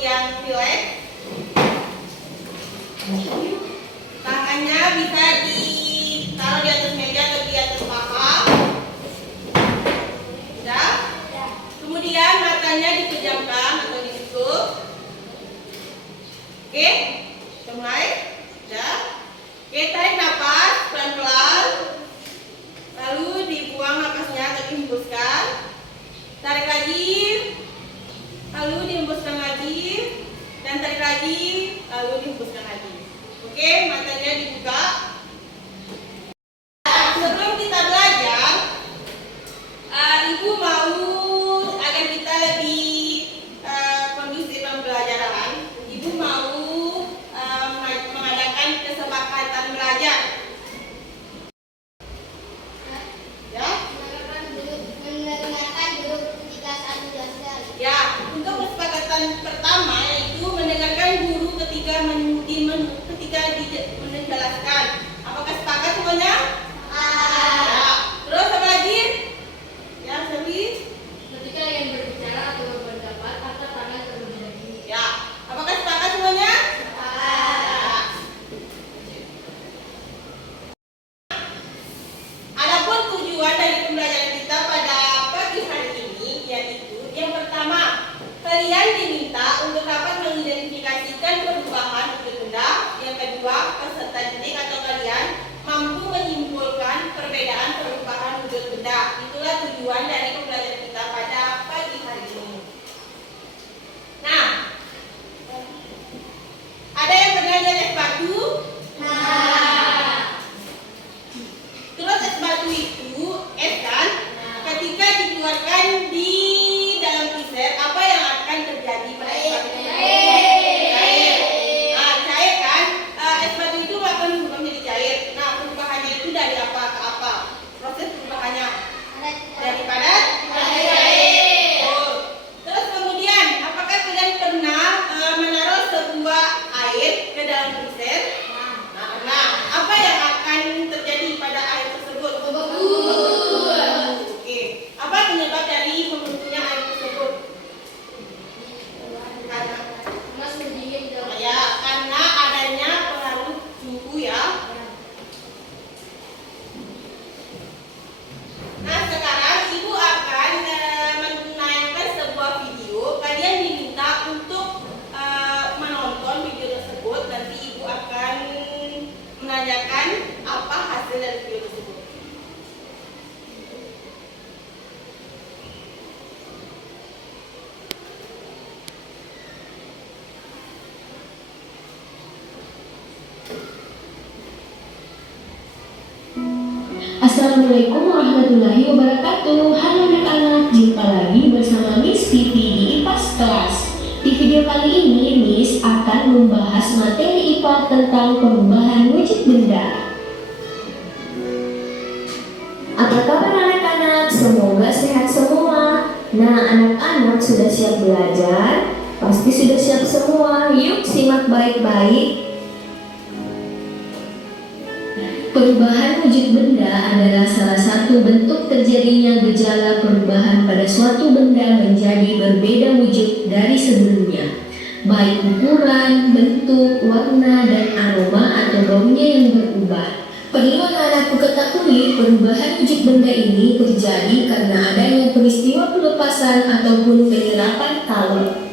yang rileks. Tangannya bisa ditaruh di atas meja atau di atas paha. Sudah? Kemudian matanya dipejamkan atau ditutup. Oke, kita mulai. Sudah? Oke, tarik nafas pelan-pelan. Lalu dibuang nafasnya atau dihembuskan. Tarik lagi. Lalu dihembuskan lagi. Dan tarik lagi. Lalu dihembuskan lagi. Oke, matanya dibuka. Sebelum kita belajar, Ibu mau agar kita lebih kondusif pembelajaran. Ibu mau mengadakan kesepakatan belajar. Ya? Mendengarkan guru ketika saat menjelaskan. Ya, untuk kesepakatan pertama yaitu mendengarkan guru ketika menjelaskan. Apakah sepakat semuanya? Ya. Terus apa lagi? Ya, Selvi. Ketika yang berbicara atau berpendapat, angkat tangan terlebih dahulu. Ya. Apakah sepakat semuanya? Ya. Adapun tujuan dari pembelajaran kita pada pagi hari ini yaitu yang pertama, kalian diminta untuk dapat mengidentifikasikan perubahan wujud benda. Yang kedua, peserta didik atau kalian mampu menyimpulkan perbedaan perubahan wujud benda. Itulah tujuan dari pembelajaran kita pada pagi hari ini. Nah, ada yang pernah lihat es batu? Terus es batu itu, es kan? Ketika dikeluarkan di dalam freezer, apa yang akan terjadi pada es batu itu? Cair. Nah, cair kan? Es batu itu akan berubah menjadi cair. Nah, perubahannya itu dari apa ke apa? Proses perubahannya dari padat ke cair. Oh. Terus kemudian, apakah kalian pernah menaruh sebuah air ke dalam freezer? Nah, apa yang akan terjadi pada air tersebut? Oke. Apa penyebab dari membentuknya air tersebut? Karena adanya pengaruh suhu ya. Nah, sekarang Ibu akan menayangkan sebuah video. Kalian diminta untuk menonton video tersebut. Nanti Ibu akan menanyakan apa hasil dari video tersebut. Assalamualaikum warahmatullahi wabarakatuh. Halo anak-anak, jumpa lagi bersama Miss Vivi di IPAS Kelas. Di video kali ini, Miss akan membahas materi IPA tentang perubahan wujud benda. Apa kabar anak-anak? Semoga sehat semua. Nah, anak-anak sudah siap belajar? Pasti sudah siap semua. Yuk simak baik-baik. Perubahan wujud benda adalah salah satu bentuk terjadinya gejala perubahan pada suatu benda menjadi berbeda wujud dari sebelumnya, baik ukuran, bentuk, warna, dan aroma atau baunya yang berubah. Perlu anak-anakku ketahui, perubahan wujud benda ini terjadi karena adanya peristiwa pelepasan ataupun penyerapan kalor.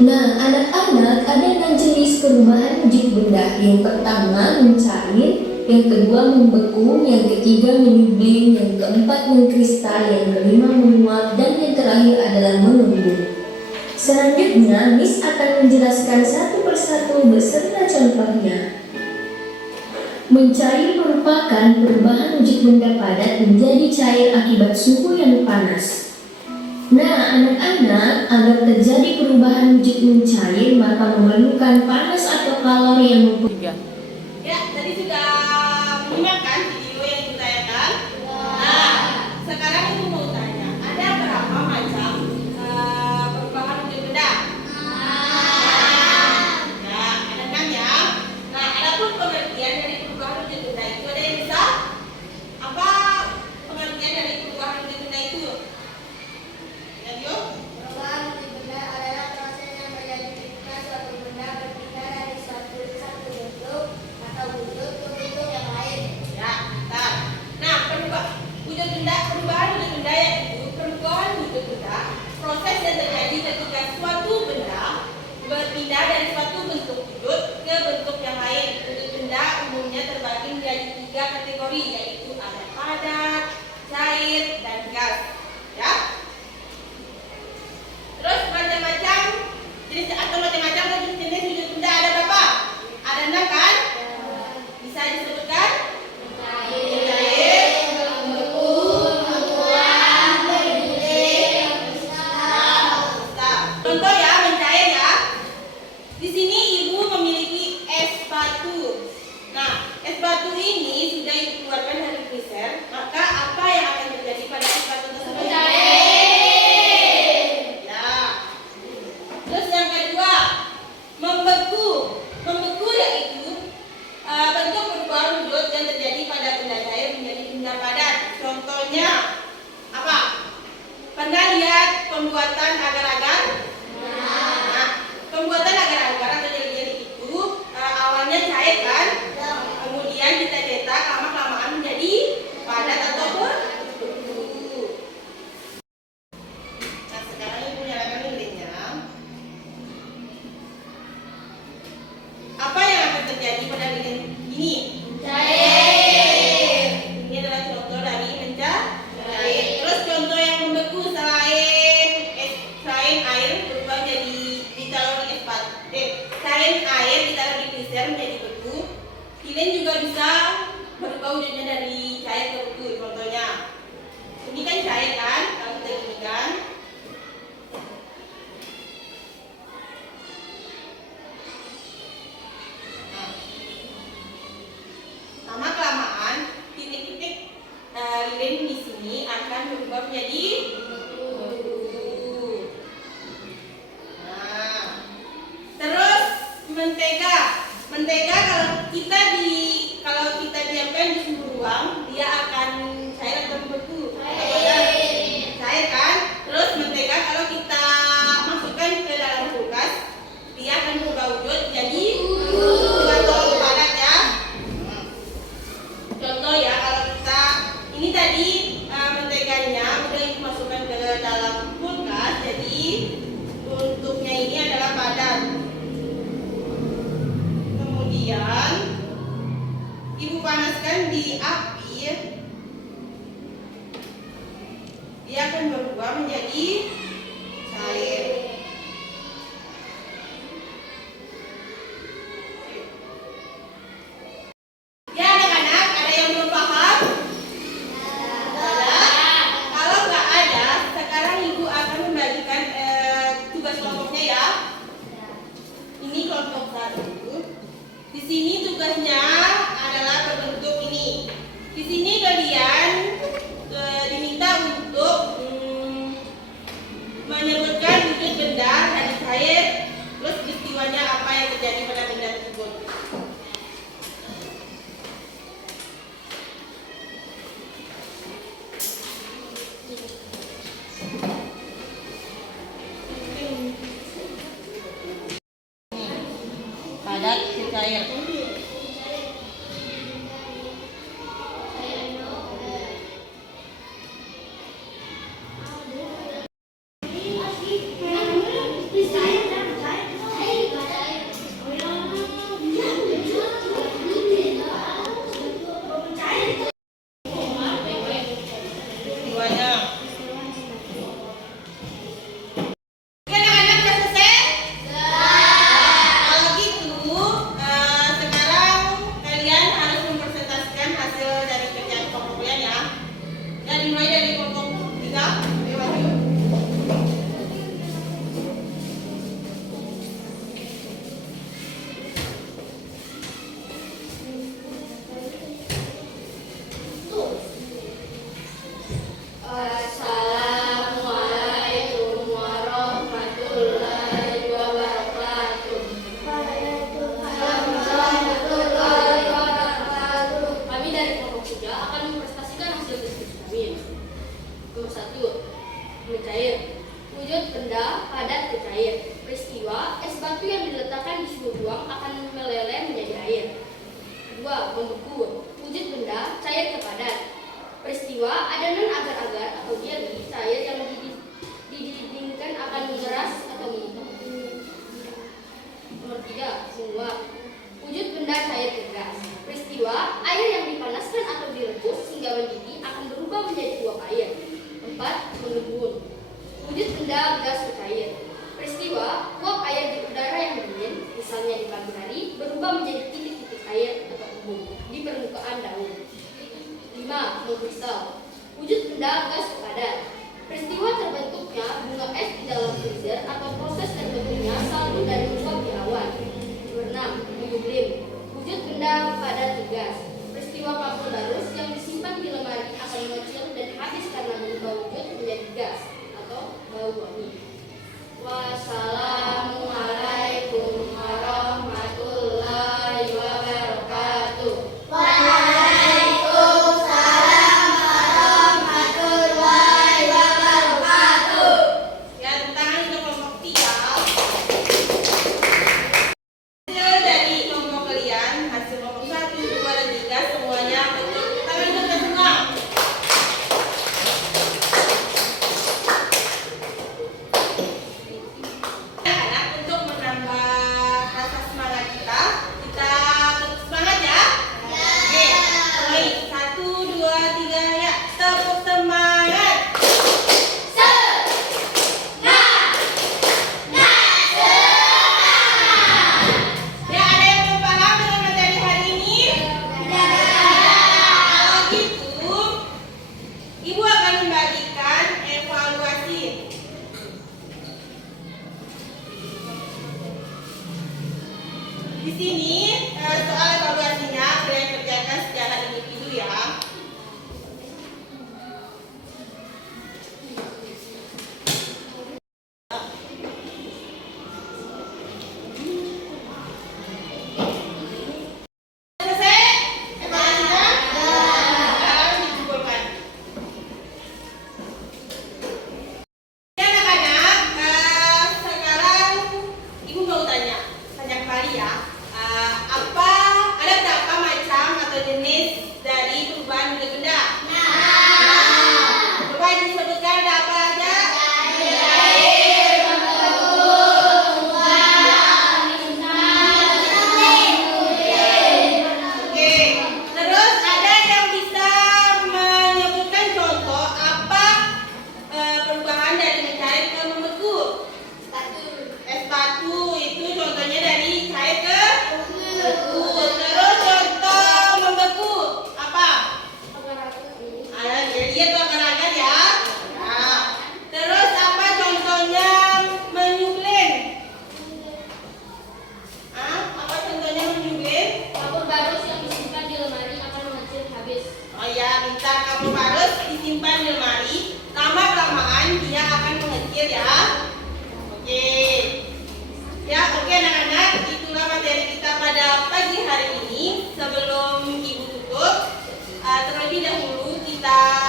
Nah, anak-anak, ada 6 jenis perubahan wujud benda. Yang pertama mencair, yang kedua membeku, yang ketiga menyublim, yang keempat mengkristal, yang kelima menguap, dan yang terakhir adalah mengembun. Selanjutnya, Miss akan menjelaskan satu persatu beserta contohnya. Mencair merupakan perubahan wujud benda padat menjadi cair akibat suhu yang panas. Nah, anak-anak, agar terjadi perubahan wujud mencair, maka memerlukan panas atau kalori yang Ya, tadi sudah menyimak kan video yang ditayangkan? Nah, sekarang Ibu mau tanya, ada berapa macam perubahan wujud benda? Ya, ada 6 ya. Nah, adapun pengertian dari perubahan wujud benda itu ada yang bisa? Apa pengertian dari perubahan wujud benda itu? Ya, yuk. Perubahan wujud benda adalah berubah wujudnya dari cair ke beku. Contohnya, ini kan cair kan, kalau kita gini kan. Lama kelamaan titik-titik lilin di sini akan berubah menjadi beku. Nah, terus mentega. Mentega kalau kita diamkan di suhu ruang, dia akan cair atau beku? Cair kan? Terus mentega kalau kita masukkan ke dalam kulkas, dia akan berubah wujud jadi atau padat ya. Contoh ya, kalau kita ini tadi menteganya udah dimasukkan ke dalam kulkas, jadi bentuknya ini adalah padat. Kemudian ibu panaskan di api, dia akan berubah menjadi cair. Ya anak-anak, ada yang belum paham? Ada? Kalau nggak ada, sekarang ibu akan membagikan tugas kelompoknya ya. Ini kelompok 1. Di sini tugasnya adalah berbentuk ini. Di sini kalian diminta untuk menyebutkan wujud benda dari cair, terus peristiwanya apa yang terjadi pada benda tersebut. Padat ke cair. Peristiwanya. Oke anak-anak, sudah selesai? Kalau gitu, sekarang kalian harus mempresentasikan hasil dari kerjaan kelompok kalian ya. Dan dimulai dari kelompok 3. Ayo maju. Assalamualaikum warahmatullahi wabarakatuh. Kami dari kelompok 3 akan mempresentasikan hasil diskusi kami. Nomor 1, mencair. Wujud benda padat ke cair. Peristiwa es batu yang diletakkan di suhu ruang akan meleleh menjadi air. 2, membeku. Wujud benda cair ke padat. Peristiwa adonan agar-agar atau jelly cair yang dididihkan akan mengeras atau menguap. Nomor 3, menguap. Wujud benda cair ke gas. Peristiwa air yang dipanaskan atau direbus hingga mendidih akan berubah menjadi uap air. 4, mengembun. Wujud benda gas ke cair. Peristiwa uap air di udara yang dingin, misalnya di pagi hari, berubah menjadi titik-titik air atau embun di permukaan daun. 5, mengkristal. Wujud benda gas padat. Peristiwa terbentuknya bunga es di dalam freezer atau proses terbentuknya salju dari uap di awan. 6, mengublim. Wujud benda padat di gas. Peristiwa Papuldarus yang disimpan di lemari akan mengecil dan habis karena berubah wujud menjadi gas atau bau wangi. Wassalamualaikum warahmatullahi wabarakatuh. Ya, tentang kelompok 3. sini soal evaluasinya kalian kerjakan secara individu ya. Selesai evaluasinya? Sekarang dikumpulkan. Ya anak-anak, sekarang ibu mau tanya kembali ya. Ada berapa macam atau jenis dari perubahan bentuk benda? Coba disebutkan ada apa aja? Oke. Terus ada yang bisa menyebutkan contoh apa perubahan dari mencair ke membeku? Es batu itu contohnya dari cair ke beku. Terus contoh membeku apa? Jadi itu akan ya. Nah, terus apa contohnya menyublin? Apa contohnya menyublin? Kapur barus yang disimpan di lemari akan mengecil habis. Oh ya, minta kapur barus disimpan di lemari. Lama-kelamaan dia akan mengecil ya. Oke. Ya, oke anak-anak, itulah materi kita pada pagi hari ini. Sebelum ibu tutup, terlebih dahulu kita